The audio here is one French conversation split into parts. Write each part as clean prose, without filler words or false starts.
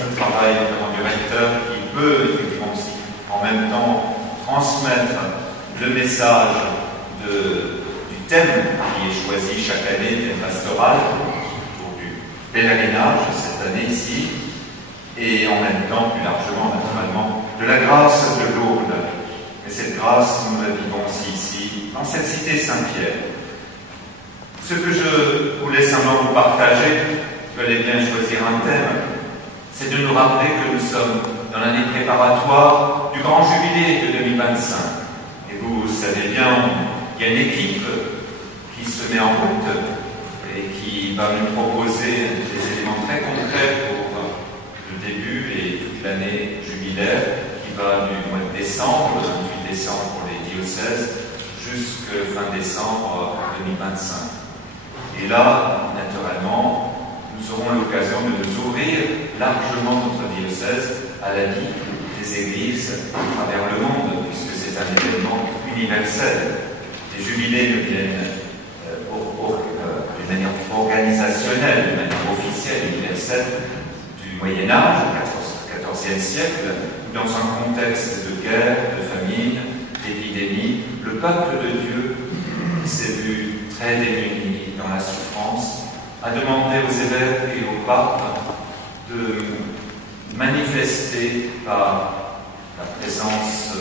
qui travaille, notamment du recteur, qui peut effectivement aussi en même temps transmettre le message du thème qui est choisi chaque année, thème pastoral, autour du pèlerinage cette année ici, et en même temps, plus largement, naturellement, de la grâce de Lourdes. Et cette grâce, nous la vivons aussi ici, dans cette cité Saint-Pierre. Ce que je voulais simplement vous partager, je vais bien choisir un thème, c'est de nous rappeler que nous sommes dans l'année préparatoire du grand jubilé de 2025. Et vous savez bien, il y a une équipe qui se met en route et qui va nous proposer des éléments très concrets pour le début et toute l'année jubilaire, qui va du mois de décembre, le 28 décembre pour les diocèses, jusqu'à fin décembre 2025. Et là, naturellement, nous aurons l'occasion de nous ouvrir largement notre diocèse à la vie des églises à travers le monde, puisque c'est un événement universel. Les jubilés ne viennent d'une manière organisationnelle, d'une manière officielle, universelle, du Moyen-Âge, au XIVe siècle, dans un contexte de guerre, de famine, d'épidémie. Le peuple de Dieu s'est vu très démuni dans la souffrance, a demandé aux évêques et aux papes de manifester par la présence,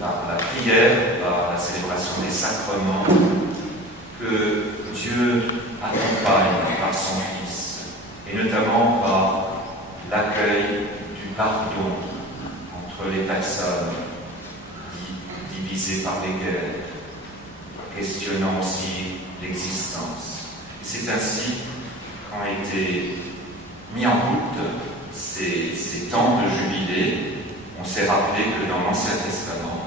par la prière, par la célébration des sacrements, que Dieu accompagne par son Fils, et notamment par l'accueil du pardon entre les personnes divisées par les guerres, questionnant aussi l'existence. C'est ainsi qu'ont été mis en route ces temps de jubilé. On s'est rappelé que dans l'Ancien Testament,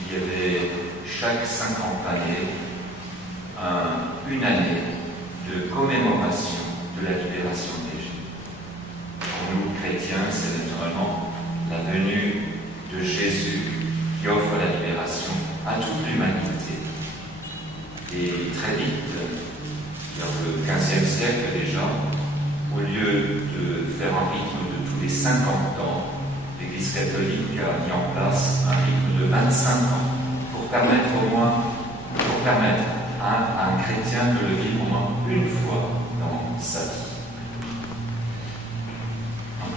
il y avait chaque 50 années une année de commémoration de la libération d'Égypte. Pour nous, chrétiens, c'est naturellement la venue de Jésus qui offre la libération à toute l'humanité. Et très vite, dans le XVe siècle déjà, au lieu de faire un rythme de tous les 50 ans, l'Église catholique a mis en place un rythme de 25 ans pour permettre à un chrétien de le vivre au moins une fois dans sa vie.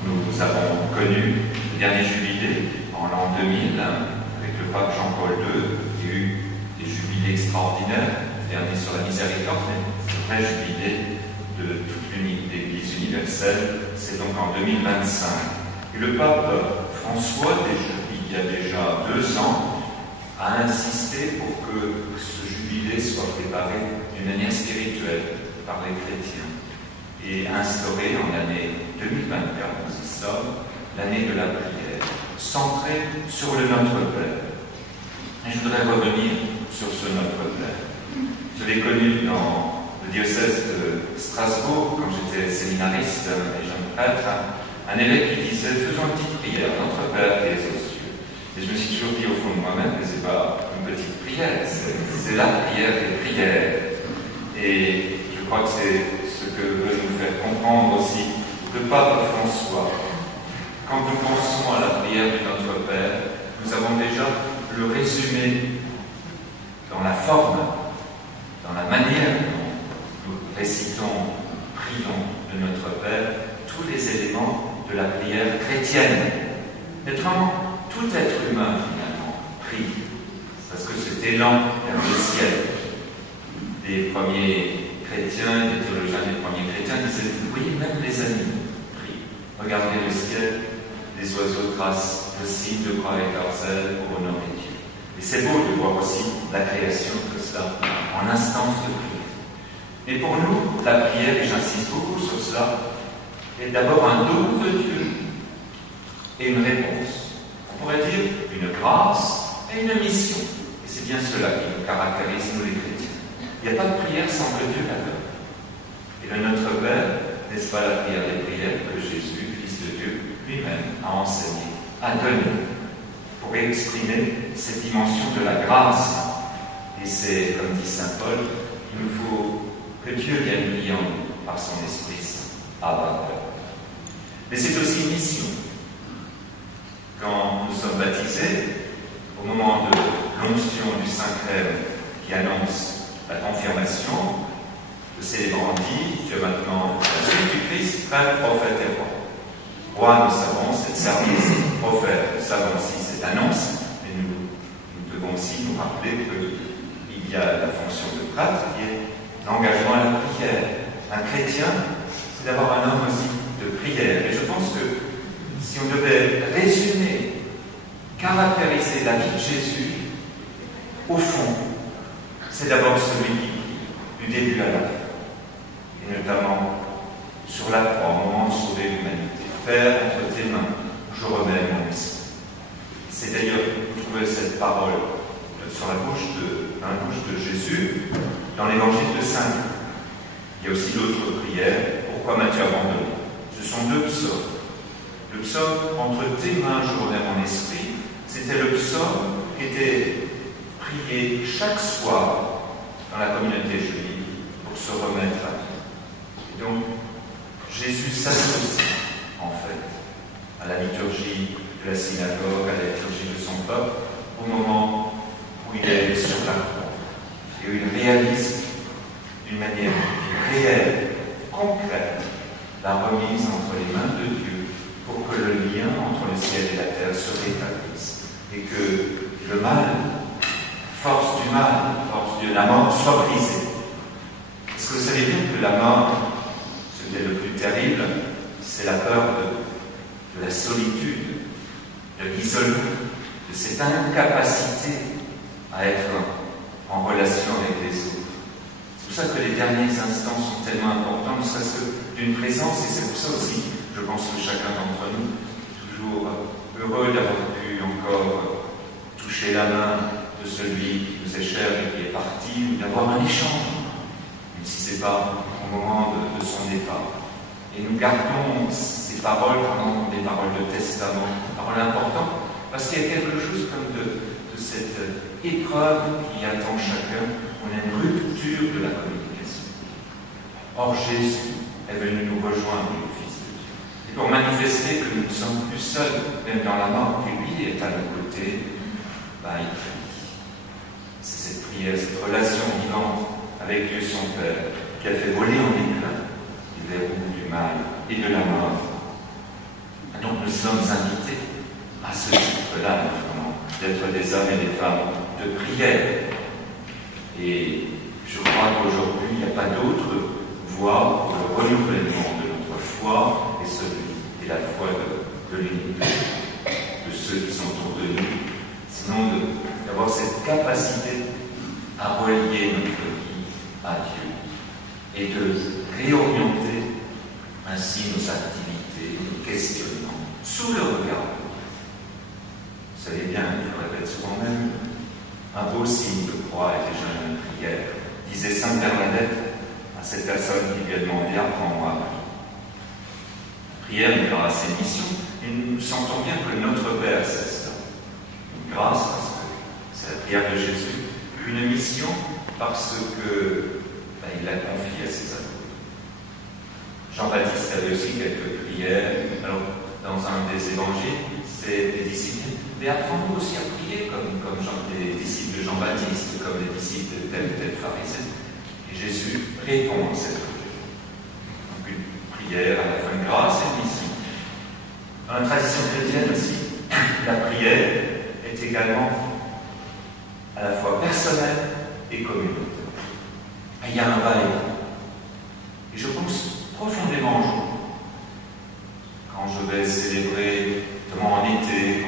Donc nous avons connu le dernier jubilé en l'an 2000 avec le pape Jean-Paul II, qui a eu des jubilés extraordinaires, le dernier sur la miséricorde, mais le vrai jubilé de toute l'Église universelle, c'est donc en 2025. Et le pape François, il y a déjà 2 ans, a insisté pour que ce jubilé soit préparé d'une manière spirituelle par les chrétiens et instauré en l'année 2024, nous y sommes, l'année de la prière, centrée sur le Notre Père. Et je voudrais revenir sur ce Notre Père. Je l'ai connu dans le diocèse de Strasbourg, quand j'étais séminariste et jeune prêtre, un évêque qui disait « Faisons une petite prière, Notre Père qui est aux cieux ». Et je me suis toujours dit au fond de moi-même que ce n'est pas une petite prière, c'est la prière des prières. Et je crois que c'est ce que veut nous faire comprendre aussi le pape François. Quand nous pensons à la prière de Notre Père, nous avons déjà le résumé dans la forme, dans la manière dont nous récitons, prions de Notre Père, tous les éléments de la prière chrétienne. Naturellement, tout être humain, finalement, prie, parce que cet élan vers le ciel des premiers chrétiens, des théologiens des premiers chrétiens disaient, vous voyez, même les animaux prient. Regardez le ciel, les oiseaux tracent le signe de croix avec leurs ailes pour honorer Dieu. Et c'est beau de voir aussi la création que cela en instance de prière. Et pour nous, la prière, et j'insiste beaucoup sur cela, est d'abord un don de Dieu et une réponse. On pourrait dire une grâce et une mission. Et c'est bien cela qui nous caractérise, nous les chrétiens. Il n'y a pas de prière sans que Dieu la donne. Et le Notre Père, n'est-ce pas la prière des prières que Jésus, Fils de Dieu, lui-même a enseigné, a donné, pour exprimer cette dimension de la grâce. Et c'est, comme dit saint Paul, il nous faut que Dieu vienne briller en nous par son Esprit Saint. Abba. Mais c'est aussi une mission. Quand nous sommes baptisés, au moment de l'onction du Saint-Crème qui annonce la confirmation, le célébrant dit: tu as maintenant la suite du Christ, frère, prophète et roi. Roi, nous savons, c'est le service. Prophète, nous savons aussi cette annonce. Mais nous devons aussi nous rappeler qu'il y a la fonction de prêtre qui est l'engagement à la prière. Un chrétien, c'est d'avoir un homme aussi de prière. Et je pense que si on devait résumer, caractériser la vie de Jésus, au fond, c'est d'abord celui qui prie, du début à la fin. Et notamment sur la croix, au moment de sauver l'humanité. Père, entre tes mains, je remets mon esprit. C'est d'ailleurs, vous trouvez cette parole sur la bouche de Jésus dans l'évangile de Saint Luc. Il y a aussi l'autre prière: pourquoi m'as-tu abandonné? Ce sont deux psaumes. Le psaume entre tes mains, je remets mon esprit, c'était le psaume qui était prié chaque soir dans la communauté juive pour se remettre à Dieu. Et donc, Jésus s'associe en fait à la liturgie de la synagogue, à la liturgie de son peuple, au moment où il est sur la croix et où il réalise d'une manière réelle, concrète, la remise entre les mains de Dieu pour que le lien entre le ciel et la terre se rétablisse et que le mal, force du mal, force de la mort soit brisée. Est-ce que vous savez bien que la mort, ce qui est le plus terrible, c'est la peur de la solitude, de l'isolement, de cette incapacité à être en relation avec les autres. C'est pour ça que les derniers instants sont tellement importants, ne serait-ce que d'une présence, et c'est pour ça aussi, je pense que chacun d'entre nous, toujours heureux d'avoir pu encore toucher la main de celui qui nous est cher et qui est parti, ou d'avoir un échange, même si ce n'est pas au moment de son départ. Et nous gardons ces paroles vraiment des paroles de testament, des paroles importantes, parce qu'il y a quelque chose comme de cette épreuve qui attend chacun. On a une rupture de la communication. Or, Jésus est venu nous rejoindre, le Fils de Dieu, et pour manifester que nous ne sommes plus seuls, même dans la mort, que lui est à nos côtés, il prie. C'est cette prière, cette relation vivante avec Dieu son Père, qui a fait voler en éclats les verrous du mal et de la mort. Et donc nous sommes invités à ce titre-là, naturellement, d'être des hommes et des femmes de prière. Et je crois qu'aujourd'hui, il n'y a pas d'autre voie pour le renouvellement de notre foi et la foi de l'unité de ceux qui sont autour de nous, sinon d'avoir cette capacité à relier notre vie à Dieu et de réorienter ainsi nos activités, nos questionnements, sous le regard. Vous savez bien, je le répète souvent même, un beau signe de croix et déjà une prière, disait Sainte Bernadette à cette personne qui lui a demandé: apprends-moi à prier. La prière est une grâce et une mission, et nous sentons bien que notre Père, c'est ça. Une grâce parce que c'est la prière de Jésus, une mission parce que il la confie à ses apôtres. Jean-Baptiste avait aussi quelques prières. Alors, dans un des évangiles, c'est des disciples. Mais apprends-nous aussi à prier comme les disciples de Jean-Baptiste, comme les disciples de tel ou tel pharisien. Et Jésus répond à cette prière. Donc une prière à la fois une grâce et une mission. Dans la tradition chrétienne aussi, la prière est également à la fois personnelle et communautaire. Il y a un va-et-vient. Et je pense profondément aujourd'hui, quand je vais célébrer, notamment en été,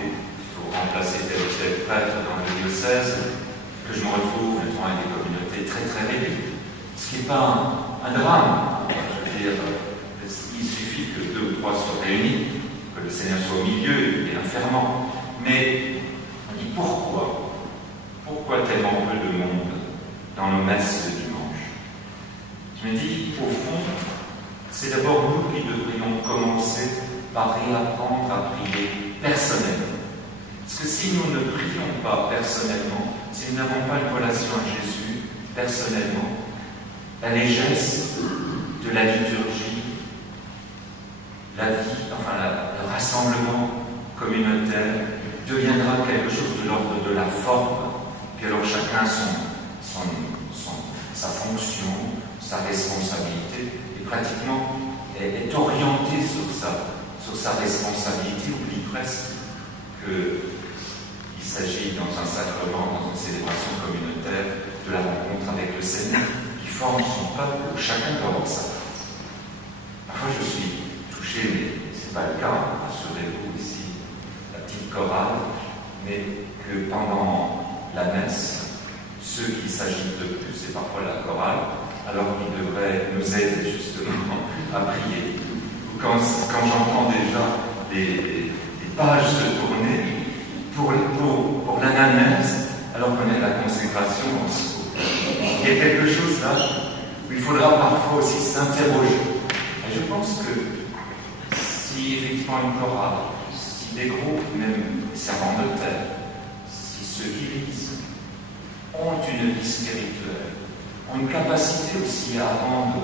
pour remplacer tel ou tel prêtre dans le diocèse, que je me retrouve notamment avec des communautés très très réduites. Ce qui n'est pas un drame. Je veux dire, il suffit que 2 ou 3 soient réunis, que le Seigneur soit au milieu et un ferment. Mais on dit pourquoi? Pourquoi tellement peu de monde dans nos messes de dimanche? Je me dis, au fond, c'est d'abord nous qui devrions commencer par réapprendre à prier personnellement. Parce que si nous ne prions pas personnellement, si nous n'avons pas une relation à Jésus personnellement, les gestes de la liturgie, la vie, enfin le rassemblement communautaire deviendra quelque chose de l'ordre de la forme, puis alors chacun sa fonction, sa responsabilité, et pratiquement est orienté sur sa responsabilité, oublie presque qu'il s'agit dans un sacrement, dans une célébration communautaire, de la rencontre avec le Seigneur, qui forme son peuple, où chacun doit avoir sa place. Parfois je suis touché, mais ce n'est pas le cas, rassurez-vous ici, la petite chorale, mais que pendant la messe, ceux qui s'agitent le plus, c'est parfois la chorale, alors qu'ils devraient nous aider justement à prier. Ou quand j'entends déjà des pages se tourner pour l'anamnèse, alors qu'on est à la consécration en soi. Il y a quelque chose là où il faudra parfois aussi s'interroger. Et je pense que si effectivement une chorale, si des groupes, même servants de terre, si ceux qui lisent, ont une vie spirituelle, ont une capacité aussi avant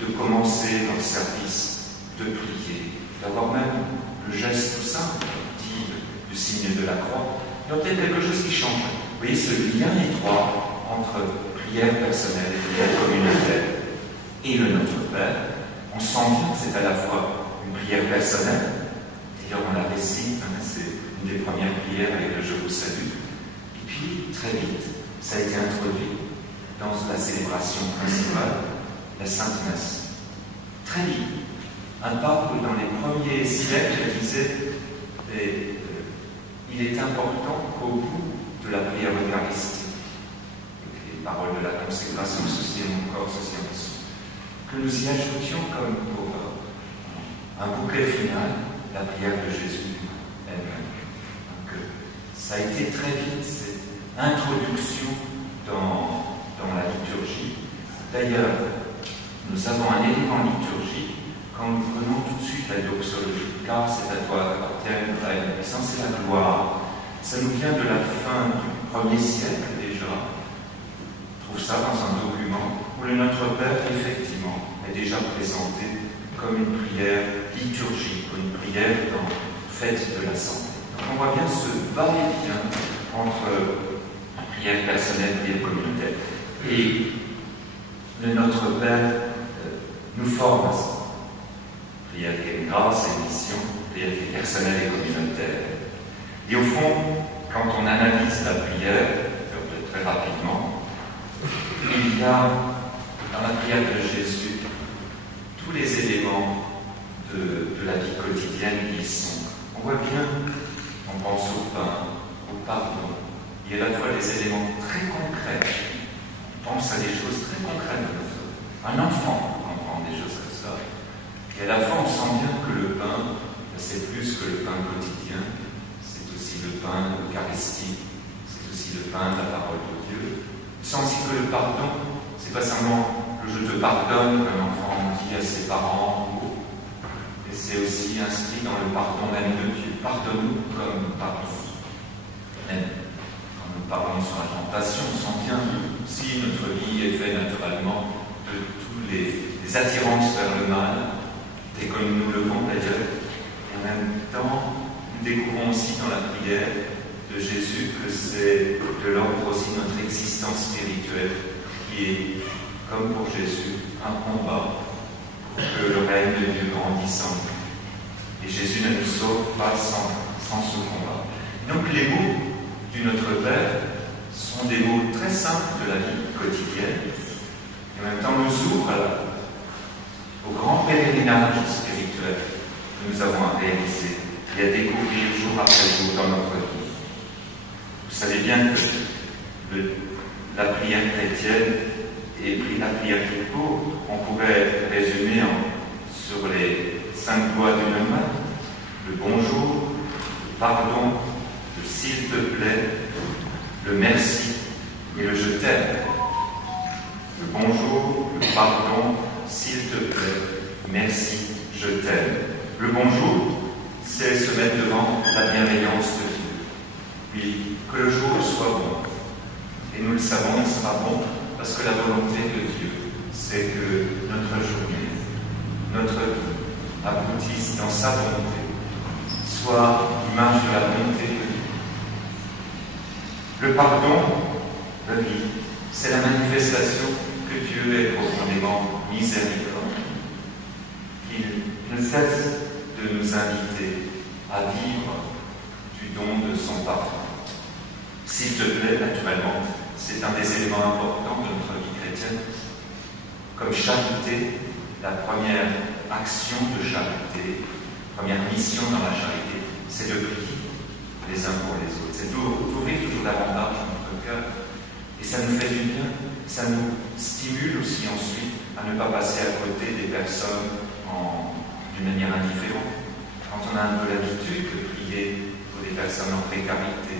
de commencer leur service, de prier, d'avoir même le geste tout simple, dit du signe de la croix, il y a peut-être quelque chose qui change. Vous voyez ce lien étroit entre prière personnelle et prière communautaire et le Notre Père. On sent bien que c'est à la fois une prière personnelle, d'ailleurs on la récite, c'est une des premières prières avec le Je vous salue, et puis très vite, ça a été introduit dans la célébration principale, la Sainte Messe. Très vite, un pape dans les premiers siècles disait il est important qu'au bout de la prière eucharistique, les paroles de la consécration, ceci est mon corps, ceci est mon sang, que nous y ajoutions comme pour un bouquet final, la prière de Jésus elle-même. Donc, ça a été très vite cette introduction dans la liturgie. D'ailleurs, nous avons un élément liturgique quand nous prenons tout de suite la doxologie, car c'est à toi qu'appartiennent la puissance et la gloire. Ça nous vient de la fin du 1er siècle déjà. On trouve ça dans un document où le Notre Père, effectivement, est déjà présenté comme une prière liturgique, une prière faite de la santé. Donc on voit bien ce va-et-vient entre la prière personnelle et la communautaire. Et le Notre Père nous forme à ça. Prière qui est une grâce et une mission, prière qui est personnelle et communautaire. Et au fond, quand on analyse la prière, peut-être très rapidement, il y a dans la prière de Jésus tous les éléments de la vie quotidienne qui y sont. On voit bien, on pense au pain, au pardon. Il y a à la fois des éléments très concrets. On pense à des choses très concrètes. Un enfant comprend des choses comme ça. Et à la fois, on sent bien que le pain, c'est plus que le pain quotidien, c'est aussi le pain eucharistique, c'est aussi le pain de la parole de Dieu. On sent aussi que le pardon, c'est pas seulement le je te pardonne qu'un enfant dit à ses parents, mais c'est aussi inscrit dans le pardon même de Dieu. Pardonne-nous comme pardon. Même quand nous parlons sur la tentation, on sent bien si notre vie est faite naturellement de tous les attirances vers le mal, et comme nous le levons d'ailleurs, et en même temps, nous découvrons aussi dans la prière de Jésus que c'est de l'ordre aussi de notre existence spirituelle qui est, comme pour Jésus, un combat pour que le règne de Dieu grandisse en nous. Et Jésus ne nous sauve pas sans ce combat. Donc les mots du Notre Père sont des mots très simples de la vie quotidienne et en même temps nous ouvrent au grand pèlerinage spirituel que nous avons à réaliser et à découvrir jour après jour dans notre vie. Vous savez bien que la prière chrétienne et la prière tout court, on pourrait résumer sur les 5 doigts d'une main le bonjour, le pardon, le s'il te plaît, le merci et le je t'aime. Le bonjour, le pardon, s'il te plaît, merci, je t'aime. Le bonjour, c'est se mettre devant la bienveillance de Dieu. Puis, que le jour soit bon. Et nous le savons, il sera bon, parce que la volonté de Dieu, c'est que notre journée, notre vie, aboutisse dans sa bonté, soit l'image de la bonté de Dieu. Le pardon, c'est la manifestation que Dieu est profondément miséricordieux, qu'il ne cesse de nous inviter à vivre du don de son pardon. S'il te plaît, naturellement, c'est un des éléments importants de notre vie chrétienne. Comme charité, la première action de charité, première mission dans la charité, c'est de prier les uns pour les autres. C'est d'ouvrir toujours davantage notre cœur. Et ça nous fait du bien. Ça nous stimule aussi ensuite à ne pas passer à côté des personnes d'une manière indifférente. Quand on a un peu l'habitude de prier pour des personnes en précarité,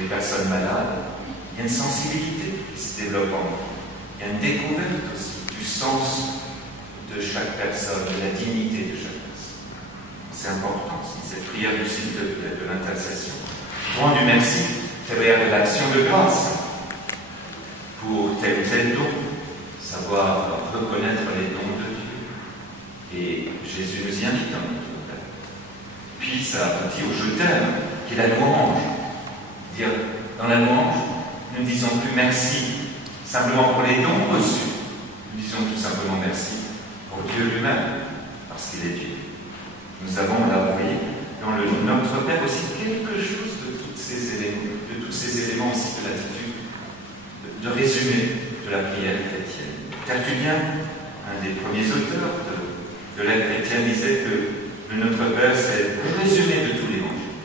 des personnes malades, il y a une sensibilité qui se développe en nous. Il y a une découverte aussi du sens de chaque personne, de la dignité de chaque personne. C'est important, cette prière du s'il te plaît, de l'intercession. Rends du merci, c'est de l'action de grâce pour tel ou tel don, savoir reconnaître les dons de Dieu. Et Jésus nous y invite dans notre Père. Puis ça aboutit au je t'aime, qui est la louange. Dire, dans la louange, nous ne disons plus merci simplement pour les dons reçus. Nous disons tout simplement merci pour Dieu lui-même, parce qu'il est Dieu. Nous avons là, vous voyez, dans notre Père aussi quelque chose de tous ces éléments aussi de l'attitude, de résumé de la prière chrétienne. Tertullien, un des premiers auteurs de l'ère chrétienne, disait que le Notre Père, c'est le résumé de tous les évangiles.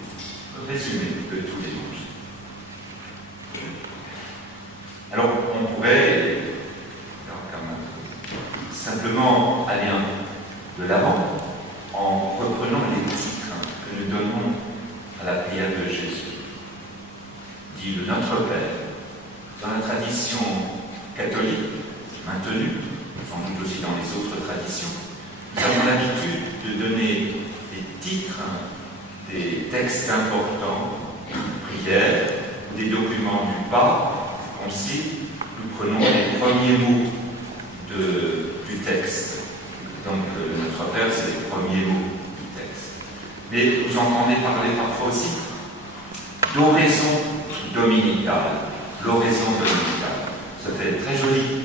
Le résumé de tous les évangiles. Alors, on pourrait, simplement aller de l'avant en reprenant les titres que nous donnons à la prière de Jésus. Dit le Notre Père, dans la tradition catholique, maintenue, sans doute aussi dans les autres traditions, nous avons l'habitude de donner des titres, des textes importants, prières, des documents du pape, du concile. Nous prenons les premiers mots du texte. Donc, Notre Père, c'est les premiers mots du texte. Mais vous entendez parler parfois aussi d'oraison dominicale. L'oraison dominicale. Ça fait très joli.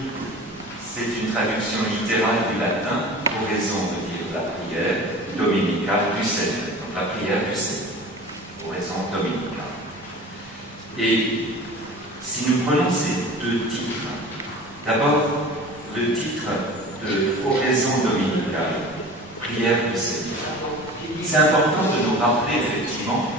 C'est une traduction littérale du latin. Oraison veut dire la prière dominicale du Seigneur. Donc, la prière du Seigneur. Oraison dominicale. Et si nous prenons ces deux titres, d'abord, le titre de oraison dominicale, prière du Seigneur. C'est important de nous rappeler effectivement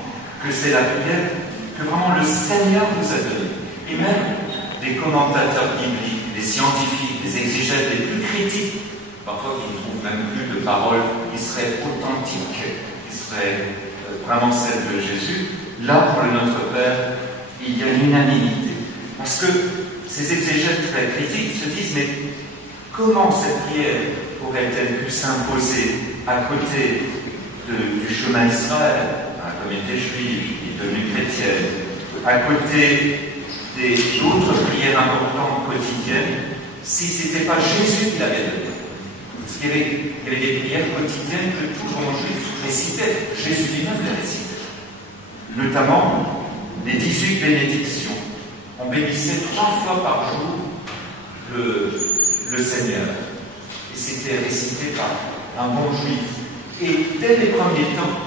que c'est la prière que vraiment le Seigneur nous a donnée. Et même des commentateurs bibliques, des scientifiques, des exégètes les plus critiques, parfois qui ne trouvent même plus de paroles qui seraient authentiques, qui seraient vraiment celles de Jésus. Là, pour le Notre Père, il y a l'unanimité. Parce que ces exégètes très critiques se disent, mais comment cette prière aurait-elle pu s'imposer à côté du chemin d'Israël, dans la communauté juive, qui est devenue chrétienne, à côté d'autres prières importantes quotidiennes, si ce n'était pas Jésus qui l'avait donné? Parce qu'il y avait des prières quotidiennes que tout bon juif récitait. Jésus lui-même les récitait. Notamment les 18 bénédictions. On bénissait 3 fois par jour le Seigneur. Et c'était récité par un bon juif. Et dès les premiers temps,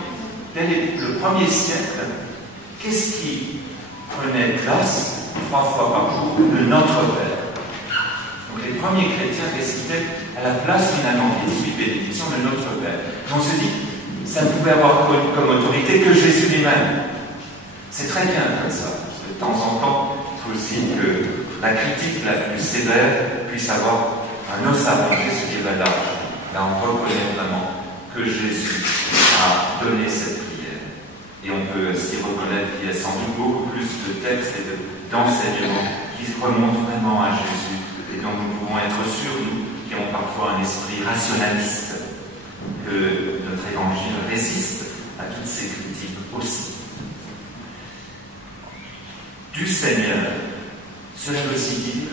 dès le premier siècle, qu'est-ce qui prenait place 3 fois par jour? Le Notre Père. Donc les premiers chrétiens récitaient à la place finalement des 18 bénédictions de Notre Père. Et on se dit, ça ne pouvait avoir comme autorité que Jésus lui-même. C'est très bien comme ça. Parce que de temps en temps, il faut aussi que la critique la plus sévère puisse avoir un os à ronger, ce qui est là. Là, on reconnaît vraiment que Jésus a donné cette prière. Et on peut s'y reconnaître qu'il y a sans doute beaucoup plus de textes et d'enseignements qui remontent vraiment à Jésus et dont nous pouvons être sûrs, nous, qui avons parfois un esprit rationaliste, que notre évangile résiste à toutes ces critiques aussi. Du Seigneur, cela veut aussi dire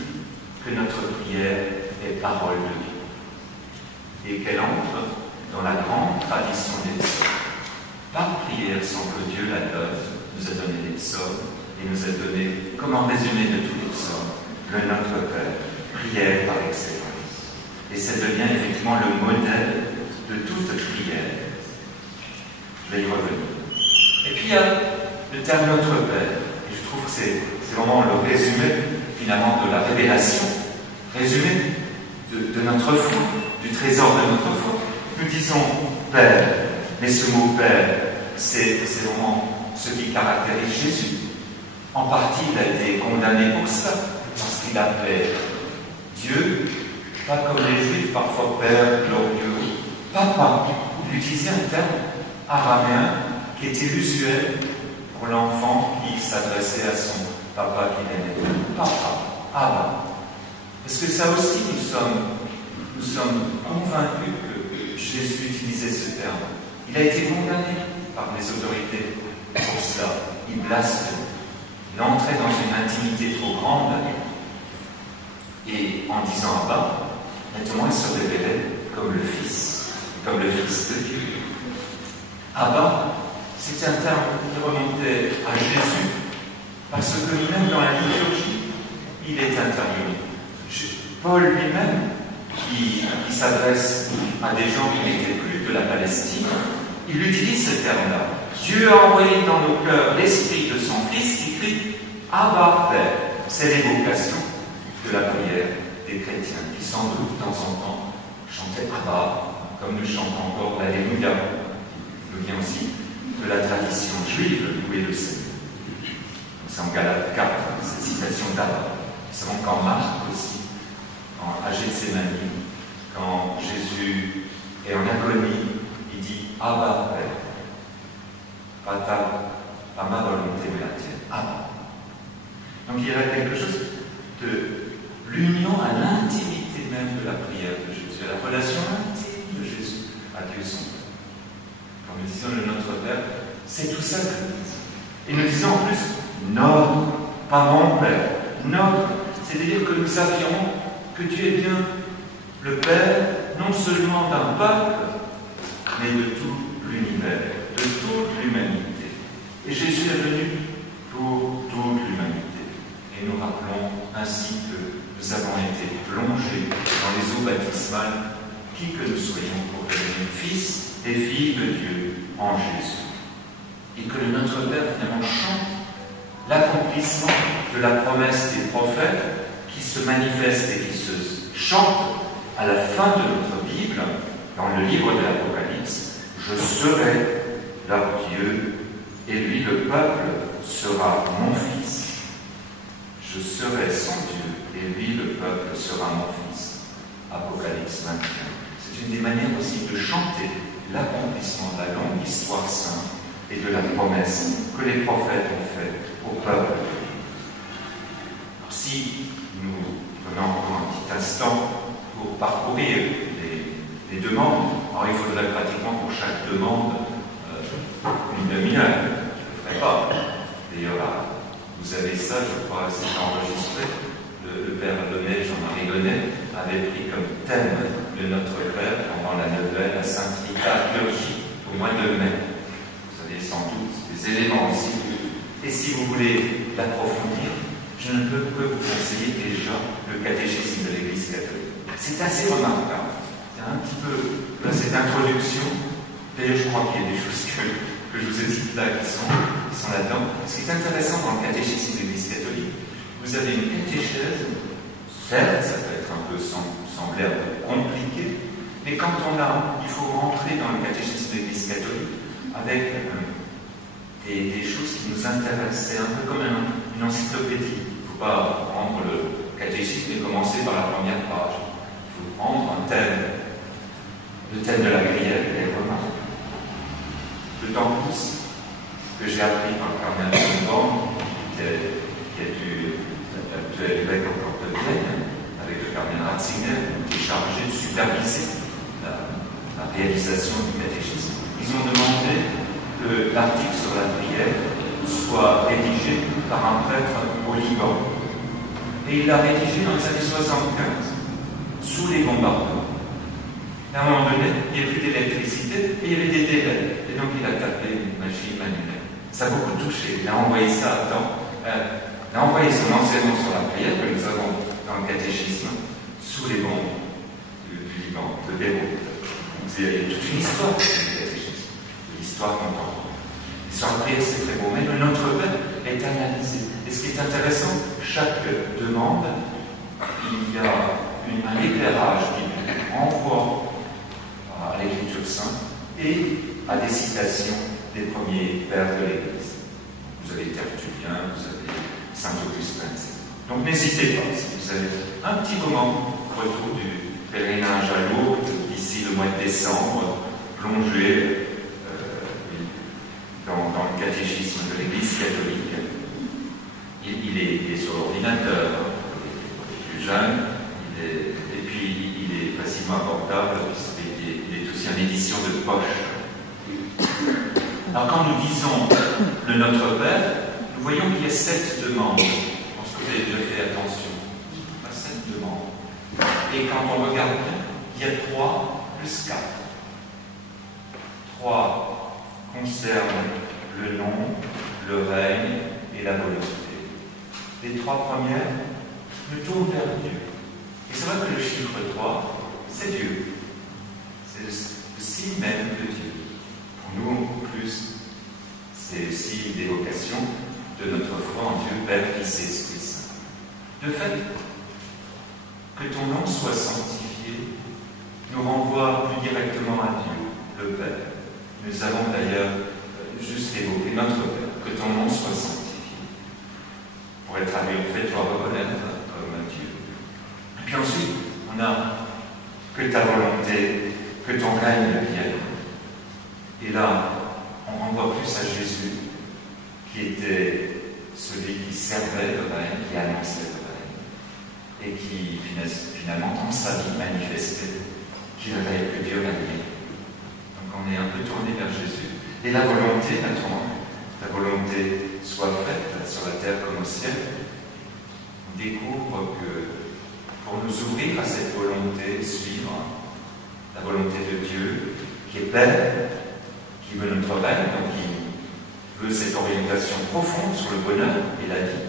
que notre prière est parole de Dieu et qu'elle entre dans la grande tradition des psaumes. Par prière, sans que Dieu la donne, nous a donné les psaumes et nous a donné, comme en résumé de tous les psaumes, le Notre Père, prière par excellence. Et ça devient effectivement le modèle de toute prière. Je vais y revenir. Et puis il y a le terme Notre Père. Et je trouve que c'est vraiment le résumé finalement de la révélation, résumé de notre foi, du trésor de notre foi. Nous disons Père, mais ce mot Père, c'est vraiment ce qui caractérise Jésus. En partie, il a été condamné pour ça, parce qu'il appelait Dieu, pas comme les Juifs, parfois Père glorieux, Papa. Il utilisait un terme araméen qui était usuel pour l'enfant qui s'adressait à son papa qu'il aimait. Papa, Abba. Parce que ça aussi, nous sommes convaincus que Jésus utilisait ce terme. Il a été condamné par les autorités pour cela. Il blasphème. Il entrait dans une intimité trop grande. Et en disant Abba, maintenant il se révélait comme le Fils de Dieu. Abba, c'est un terme qui remontait à Jésus, parce que même dans la liturgie, il est intérieur. Paul lui-même, qui s'adresse à des gens qui n'étaient plus de la Palestine, il utilise ce terme-là. Dieu a envoyé dans nos cœurs l'esprit de son Fils qui crie Abba Père. C'est l'évocation de la prière des chrétiens qui, sans doute, de temps en temps, chantaient Abba, comme nous chantons encore l'Alléluia, qui nous vient aussi de la tradition juive, louer le Seigneur. C'est en Galates 4, cette citation d'Abba. Nous savons qu'en Marc aussi, à Gethsémani, quand Jésus est en agonie, il dit Abba Père, pas ma volonté mais la tienne, Abba. Donc il y a quelque chose de l'union à l'intimité même de la prière de Jésus, à la relation intime de Jésus à Dieu son Père. Quand nous disons le Notre Père, c'est tout ça que nous disons. Et nous disons en plus notre, pas mon Père, notre, c'est-à-dire que nous affirmons que Dieu est bien le Père, non seulement d'un peuple, mais de tout l'univers, de toute l'humanité. Et Jésus est venu pour toute l'humanité. Et nous rappelons ainsi que nous avons été plongés dans les eaux baptismales, qui que nous soyons, pour devenir fils et filles de Dieu en Jésus. Et que le Notre Père finalement chante l'accomplissement de la promesse des prophètes qui se manifeste et qui se chante à la fin de notre Bible, dans le livre de l'Apocalypse. Je serai leur Dieu et lui le peuple sera mon fils. Je serai son Dieu et lui le peuple sera mon fils. Apocalypse 21. C'est une des manières aussi de chanter l'accomplissement de la longue histoire sainte et de la promesse que les prophètes ont faite au peuple. Alors, si nous prenons encore un petit instant pour parcourir les demandes, alors il faudrait pratiquement pour chaque demande une demi-heure. Je ne le ferai pas. D'ailleurs, vous avez ça, je crois, c'est enregistré. Le père Donnet, Jean-Marie Donnet, avait pris comme thème de Notre Père pendant la neuvaine à Sainte Liturgie au mois de mai. Vous avez sans doute des éléments aussi. Et si vous voulez l'approfondir, je ne peux que vous conseiller déjà le catéchisme de l'Église catholique. C'est assez remarquable. C'est un petit peu cette introduction. D'ailleurs, je crois qu'il y a des choses que je vous ai dites là qui sont là-dedans. Ce qui est intéressant dans le catéchisme de l'Église catholique, vous avez une catéchèse, certes, ça peut être un peu sembler un peu compliqué, mais quand il faut rentrer dans le catéchisme de l'Église catholique avec des choses qui nous intéressent. C'est un peu comme une encyclopédie. Il ne faut pas prendre le catéchisme et commencer par la première page. Il faut prendre un thème. Le thème de la prière est remarquable. D'autant plus que j'ai appris par Cardinal Sonborn, qui est l'actuel évêque encore de Vienne, avec le cardinal Ratzinger, qui est chargé de superviser la réalisation du catéchisme. Ils ont demandé que l'article sur la prière soit rédigé par un prêtre au Liban. Et il l'a rédigé dans les années 75, sous les bombardements. Mais à un moment donné, il n'y avait plus d'électricité, et il y avait des délais. Et donc il a tapé une machine manuelle. Ça a beaucoup touché. Il a envoyé ça à temps. Il a envoyé son enseignement sur la prière, que nous avons dans le catéchisme, sous les bombes du Liban, de Beyrouth. Il y a toute une histoire du catéchisme, de l'histoire contemporaine. L'histoire de la prière, c'est très beau, mais notre Père est analysé. Et ce qui est intéressant, chaque demande, il y a un éclairage qui renvoie à l'Écriture sainte et à des citations des premiers pères de l'Église. Vous avez Tertullien, vous avez Saint-Augustin, etc. Donc n'hésitez pas, si vous avez un petit moment retour du pèlerinage à Lourdes d'ici le mois de décembre, plongez dans le catéchisme de l'Église catholique. Il est sur l'ordinateur, il est plus jeune, et puis il est facilement abordable, puisqu'il est aussi en édition de poche. Alors quand nous disons le Notre Père, nous voyons qu'il y a 7 demandes. Je pense que vous avez déjà fait attention. Il y a 7 demandes. Et quand on regarde bien, il y a 3 plus 4. 3 concernent le nom, le règne et la volonté. Les 3 premières nous tournent vers Dieu. Et c'est vrai que le chiffre 3, c'est Dieu. C'est le signe même de Dieu. Pour nous, plus, c'est aussi l'évocation de notre foi en Dieu, Père, Fils et Esprit Saint. De fait, que ton nom soit sanctifié nous renvoie plus directement à Dieu, le Père. Nous avons d'ailleurs juste évoqué notre Père, que ton nom soit sanctifié. Pour être traduit, fais-toi reconnaître comme Dieu. Et puis ensuite, on a que ta volonté, que ton règne vienne. Et là, on renvoie plus à Jésus, qui était celui qui servait le règne, qui annonçait le règne, et qui finalement, dans sa vie, manifestait que Dieu régnait. Donc on est un peu tourné vers Jésus. Et la volonté, naturellement, la volonté soit faite sur la terre comme au ciel, on découvre que pour nous ouvrir à cette volonté, suivre la volonté de Dieu, qui est Père, qui veut notre règne, donc qui veut cette orientation profonde sur le bonheur et la vie,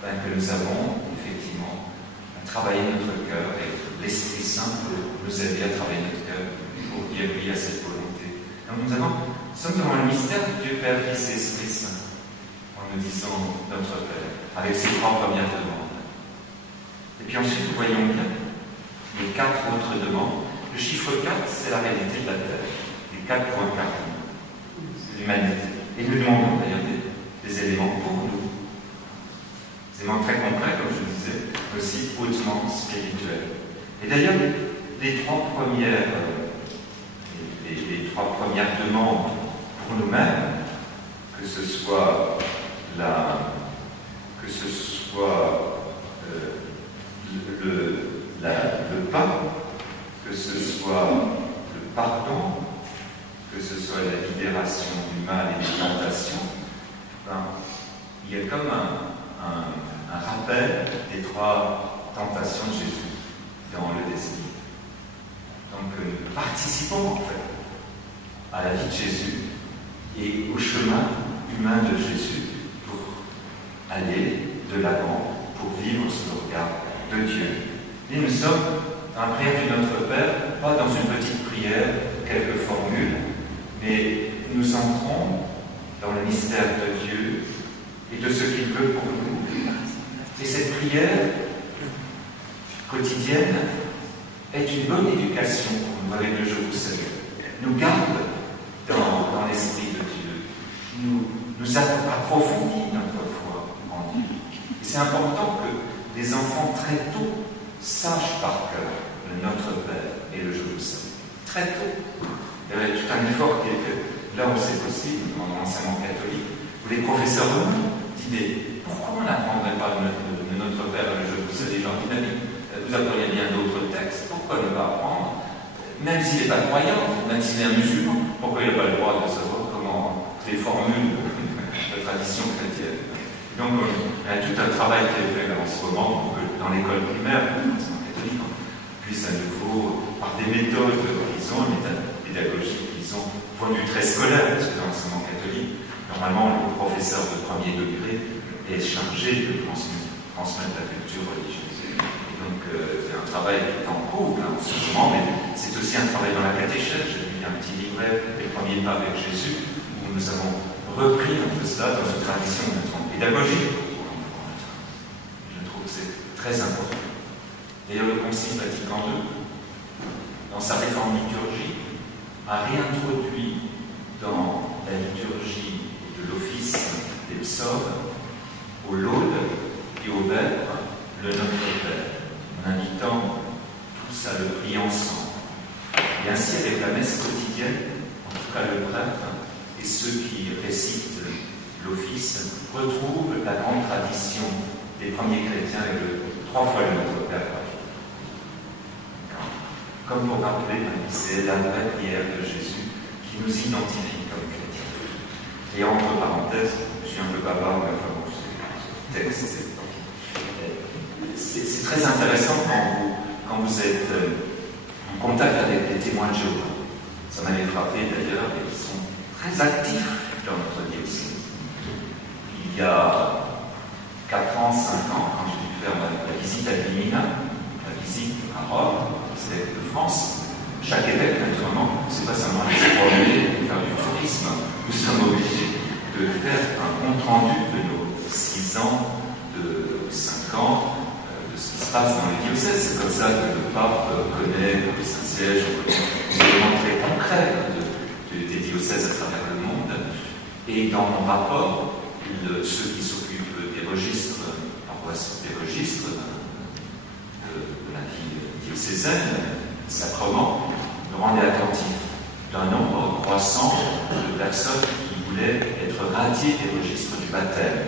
que nous avons effectivement à travailler notre cœur, et l'Esprit Saint peut nous aider à travailler notre cœur pour dire oui à cette volonté. Donc nous sommes devant le mystère de Dieu Père, Fils et Esprit Saint, en nous disant notre Père, avec ses 3 premières demandes. Et puis ensuite, nous voyons bien les 4 autres demandes. Le chiffre 4, c'est la réalité de la terre. Les 4 points cardinaux. C'est l'humanité. Et nous demandons d'ailleurs des éléments pour nous. Des éléments très concrets, comme je disais, mais aussi hautement spirituels. Et d'ailleurs, les 3 premières demandes pour nous-mêmes, que ce soit le pain, que ce soit le pardon, que ce soit la libération du mal et des tentations, il y a comme un rappel des 3 tentations de Jésus dans le désir. Donc nous participons en fait à la vie de Jésus et au chemin humain de Jésus pour aller de l'avant, pour vivre sous le regard de Dieu. Et nous sommes dans la prière du Notre Père, pas dans une petite prière, quelques formules, mais nous entrons dans le mystère de Dieu et de ce qu'il veut pour nous. Et cette prière quotidienne est une bonne éducation pour nous avec le Je vous salue. Nous garde dans l'esprit de Dieu. Nous approfondit notre foi en Dieu. Et c'est important que les enfants très tôt sachent par cœur le Notre Père et le Je vous salue. Très tôt. Il y a tout un effort qui est fait là où c'est possible, dans l'enseignement catholique, où les professeurs eux-mêmes disent mais pourquoi on n'apprendrait pas le Notre Père et le Je vous salue dans dynamique? Vous apprenez bien d'autres textes, pourquoi ne pas apprendre? Même s'il n'est pas croyant, même s'il est un musulman, pourquoi il n'a pas le droit de savoir comment les formules de la tradition chrétienne? Donc il y a tout un travail qui est fait là, en ce moment pour que dans l'école primaire, catholique, on puisse à nouveau, par des méthodes qu'ils ont, une pédagogie qu'ils ont, point de vue très scolaire, parce que dans l'enseignement catholique, normalement, le professeur de premier degré est chargé de transmettre la culture religieuse. Et donc, c'est un travail qui est en cours là, en ce moment, mais c'est aussi un travail dans la catéchèse. J'ai lu un petit livret, Les premiers pas avec Jésus, où nous avons repris un peu cela dans une tradition pédagogique. Je trouve que c'est très important. D'ailleurs, le Concile Vatican II, dans sa réforme liturgique, a réintroduit dans la liturgie de l'office des psaumes, au laude et au vêpres, le Notre Père, en invitant tous à le prier ensemble. Et ainsi, avec la messe quotidienne, en tout cas le prêtre et ceux qui récitent l'office retrouvent la grande tradition des premiers chrétiens avec trois fois le Notre Père. Comme pour rappeler, c'est la vraie prière de Jésus qui nous identifie comme chrétiens. Et entre parenthèses, je suis un peu bavard, mais enfin bon, ce texte, c'est très intéressant quand vous êtes en contact avec les témoins de Jéhovah. Ça m'avait frappé d'ailleurs, et ils sont très actifs dans notre diocèse. Il y a 4 ans, 5 ans, quand j'ai dû faire la visite à Limina, la visite à Rome, c'est de France, chaque évêque, naturellement, c'est pas seulement aller se promener, faire du tourisme, nous sommes obligés de faire un compte rendu de nos 6 ans, de 5 ans, de ce qui se passe dans les diocèses. C'est comme ça que le pape connaît le Saint-Siège, on connaît des éléments très concrets des diocèses à travers le monde. Et dans mon rapport, ceux qui s'occupent des registres, des registres de la vie diocésaine, sacrement, me rendait attentif d'un nombre croissant de personnes qui voulaient être radiées des registres du baptême.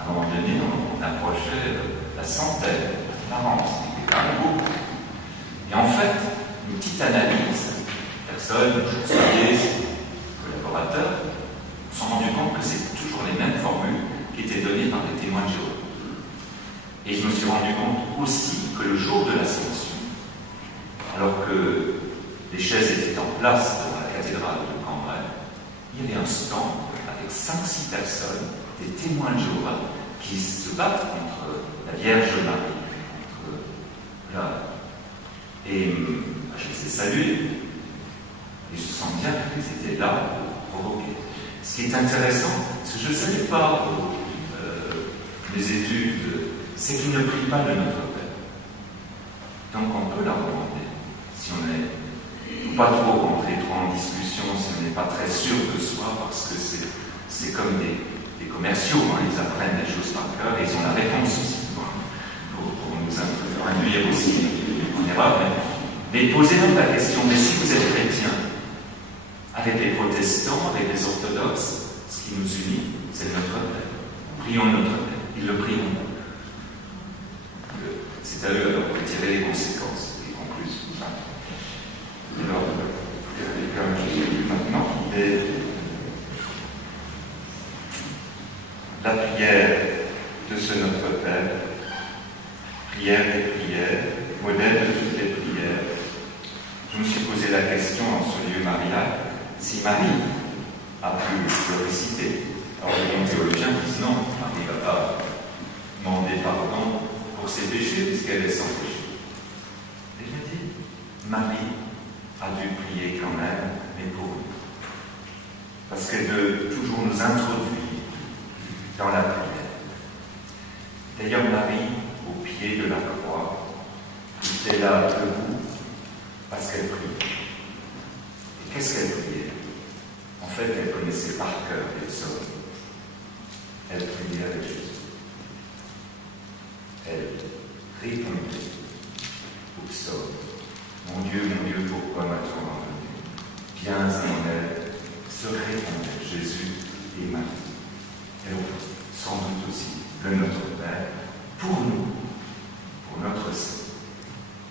À un moment donné, on approchait la centaine par an, c'était quand même beaucoup. Et en fait, une petite analyse, personnes, journalistes, collaborateurs, se sont rendus compte que c'est toujours les mêmes formules qui étaient données par les témoins de Jéhovah. Et je me suis rendu compte aussi que le jour de l'Ascension, alors que les chaises étaient en place dans la cathédrale de Cambrai, il y avait un stand avec 5-6 personnes, des témoins de Jéhovah, qui se battent contre la Vierge Marie. Et je les ai salués, et je sens bien qu'ils étaient là pour provoquer. Ce qui est intéressant, c'est que je ne savais pas mes études, c'est qu'ils ne prient pas le Notre Père. Donc on peut leur demander, si on n'est pas trop rentrer trop en discussion, si on n'est pas très sûr de soi, parce que c'est comme des commerciaux, hein, ils apprennent des choses par cœur et ils ont la réponse aussi pour nous induire aussi en erreur. Mais posez-nous la question, mais si vous êtes chrétien, avec les protestants, avec les orthodoxes, ce qui nous unit, c'est notre Père. Prions notre Père, ils le prient. C'est à eux alors de tirer les conséquences, les conclusions. Alors, comme je l'ai vu maintenant, la prière de ce Notre Père, prière des prières, modèle de toutes les prières. Je me suis posé la question en ce lieu marial, si Marie a pu le réciter. Alors les bons théologiens disent non, Marie ne va pas demander pardon pour ses péchés, puisqu'elle est sans péché. Et je me dis, Marie a dû prier quand même, mais pour nous. Parce qu'elle veut toujours nous introduire dans la prière. D'ailleurs, Marie, au pied de la croix, était là debout parce qu'elle priait. Et qu'est-ce qu'elle priait? En fait, elle connaissait par cœur les psaumes. Elle priait avec Jésus. Elle répondait aux psaumes. Mon Dieu, pourquoi m'as-tu abandonné? Viens à mon aide, se répondaient Jésus et Marie. Et sans doute aussi le Notre Père, pour nous, pour notre salut.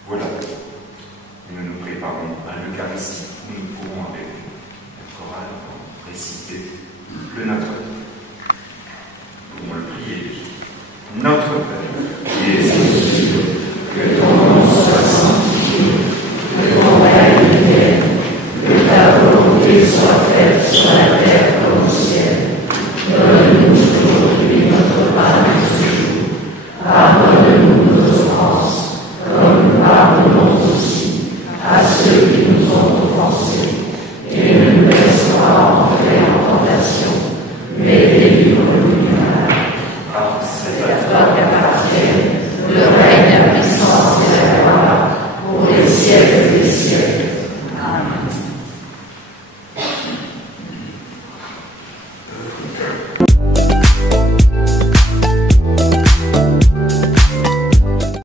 Voilà. Et nous nous préparons à l'Eucharistie, où nous pourrons avec le choral réciter le Notre Père. Pour le prier. Notre Père, qui es aux cieux, que ton nom soit saint. ta volonté soit faite sur la terre